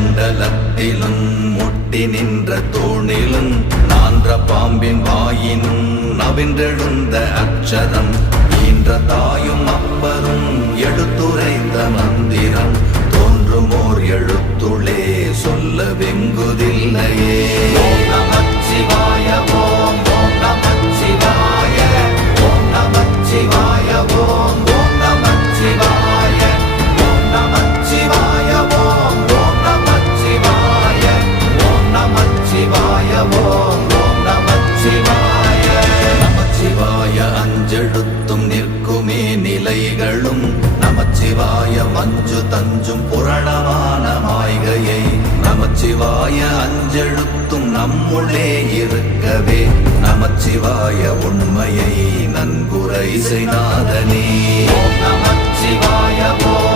மண்டலத்திலும் முட்டி நின்ற தூணிலும் நான்ற பாம்பின் வாயினும் நவின்றெழுந்த அக்ஷரம் ஈன்ற தாயும் அப்பரும் எடுத்துரைத்த மந்திரம் தோன்றுமோர் எழுத்துளே சொல்ல வெங்குதில்லையே. ஓம் நமச்சிவாய ஓம் ஓம் நமச்சிவாய ஓம் நமச்சிவாய ஓம் ஓம் நமச்சிவாய ஓம் நமச்சிவாய ஓம் ஓம் நமச்சிவாய ஓம் நமச்சிவாய ஓம் ஓம் நமச்சிவாய. நமச்சிவாய அஞ்செழுத்தும் நிற்குமே நிலைகளும் நமச்சிவாய மஞ்சு தஞ்சும் புரணமான மாய்கையை நமச்சிவாய அஞ்செழுத்தும் நம்முள்ளே இருக்கவே நமச்சிவாய உண்மையை நன்குரை செய்நாதனே. ஓம் நமச்சிவாய ஓம்